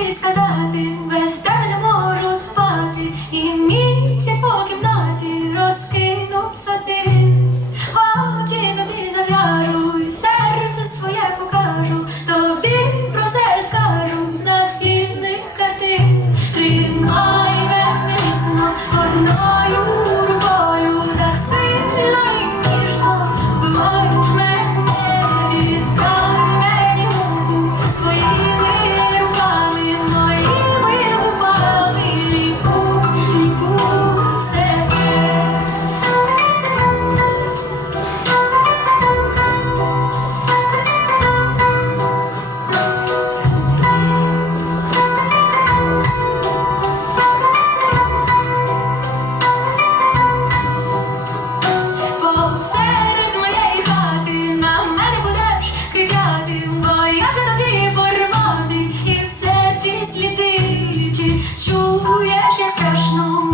тобі сказати, без тебе не можу серед моєї хати на мене будеш кричати, бо я вже тобі порвати і все ці сліди, чуєш, я страшно.